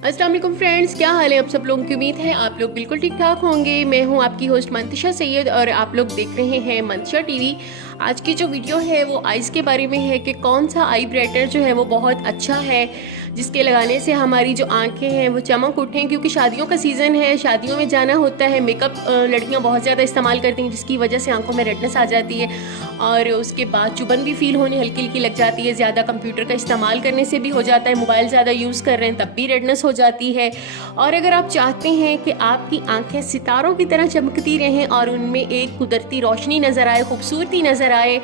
अस्सलाम वालेकुम फ्रेंड्स, क्या हाल है आप सब लोगों की। उम्मीद है आप लोग बिल्कुल ठीक ठाक होंगे। मैं हूं आपकी होस्ट मंतिशा सैयद और आप लोग देख रहे हैं मंतिशा टीवी। आज की जो वीडियो है वो आइज़ के बारे में है कि कौन सा आई ब्राइटनर जो है वो बहुत अच्छा है जिसके लगाने से हमारी जो आंखें हैं वो चमक उठें। क्योंकि शादियों का सीज़न है, शादियों में जाना होता है, मेकअप लड़कियां बहुत ज़्यादा इस्तेमाल करती हैं जिसकी वजह से आंखों में रेडनेस आ जाती है और उसके बाद चुभन भी फील होने हल्की हल्की लग जाती है। ज़्यादा कंप्यूटर का इस्तेमाल करने से भी हो जाता है, मोबाइल ज़्यादा यूज़ कर रहे हैं तब भी रेडनेस हो जाती है। और अगर आप चाहते हैं कि आपकी आंखें सितारों की तरह चमकती रहें और उनमें एक कुदरती रोशनी नज़र आए, खूबसूरती नज़र आए,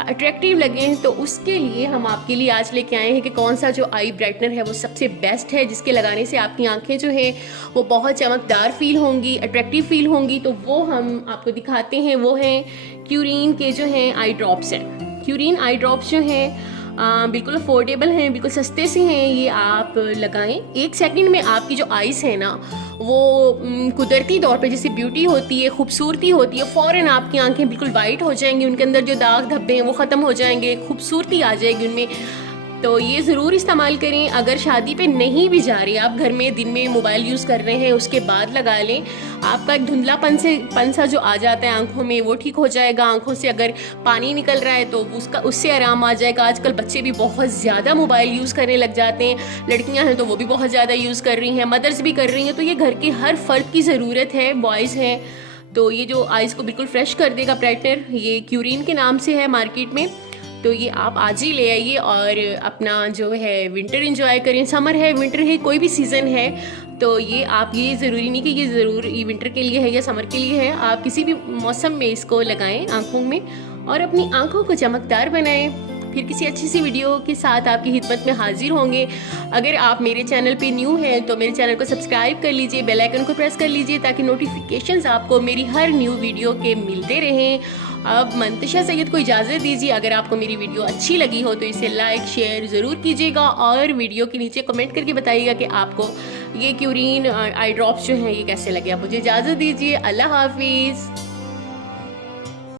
अट्रैक्टिव लगें, तो उसके लिए हम आपके लिए आज लेके आए हैं कि कौन सा जो आई ब्राइटनर है वो सबसे बेस्ट है जिसके लगाने से आपकी आंखें जो हैं वो बहुत चमकदार फील होंगी, अट्रैक्टिव फील होंगी। तो वो हम आपको दिखाते हैं, वो हैं क्यूरीन के जो हैं आई ड्रॉप्स हैं। क्यूरीन आई ड्रॉप्स जो हैं बिल्कुल अफोर्डेबल हैं, बिल्कुल सस्ते से हैं। ये आप लगाएं, 1 सेकंड में आपकी जो आइज़ है ना वो कुदरती तौर पे जैसे ब्यूटी होती है, खूबसूरती होती है, फ़ौरन आपकी आंखें बिल्कुल वाइट हो जाएंगी, उनके अंदर जो दाग धब्बे हैं वो ख़त्म हो जाएंगे, खूबसूरती आ जाएगी उनमें। तो ये ज़रूर इस्तेमाल करें। अगर शादी पे नहीं भी जा रहे, आप घर में दिन में मोबाइल यूज़ कर रहे हैं उसके बाद लगा लें, आपका एक धुंधलापन सा जो आ जाता है आंखों में वो ठीक हो जाएगा। आंखों से अगर पानी निकल रहा है तो उससे आराम आ जाएगा। आजकल बच्चे भी बहुत ज़्यादा मोबाइल यूज़ करने लग जाते हैं, लड़कियां हैं तो वो भी बहुत ज़्यादा यूज़ कर रही हैं, मदर्स भी कर रही हैं। तो ये घर के हर फ़र्द की ज़रूरत है, बॉयज़ हैं तो ये जो आइज़ को बिल्कुल फ्रेश कर देगा ब्राइटनर, ये क्यूरीन के नाम से है मार्केट में। तो ये आप आज ही ले आइए और अपना जो है विंटर एंजॉय करें। समर है, विंटर है, कोई भी सीज़न है तो ये आप, ये ज़रूरी नहीं कि ये ज़रूर ये विंटर के लिए है या समर के लिए है, आप किसी भी मौसम में इसको लगाएं आँखों में और अपनी आँखों को चमकदार बनाएं। फिर किसी अच्छी सी वीडियो के साथ आपकी खिदमत में हाजिर होंगे। अगर आप मेरे चैनल पे न्यू हैं तो मेरे चैनल को सब्सक्राइब कर लीजिए, बेल आइकन को प्रेस कर लीजिए ताकि नोटिफिकेशंस आपको मेरी हर न्यू वीडियो के मिलते रहें। अब मंतिशा सैयद को इजाज़त दीजिए। अगर आपको मेरी वीडियो अच्छी लगी हो तो इसे लाइक शेयर ज़रूर कीजिएगा और वीडियो के नीचे कमेंट करके बताइएगा कि आपको ये क्यूरीन आई ड्रॉप्स जो हैं ये कैसे लगे। आप मुझे इजाज़त दीजिए। अल्लाह हाफिज़।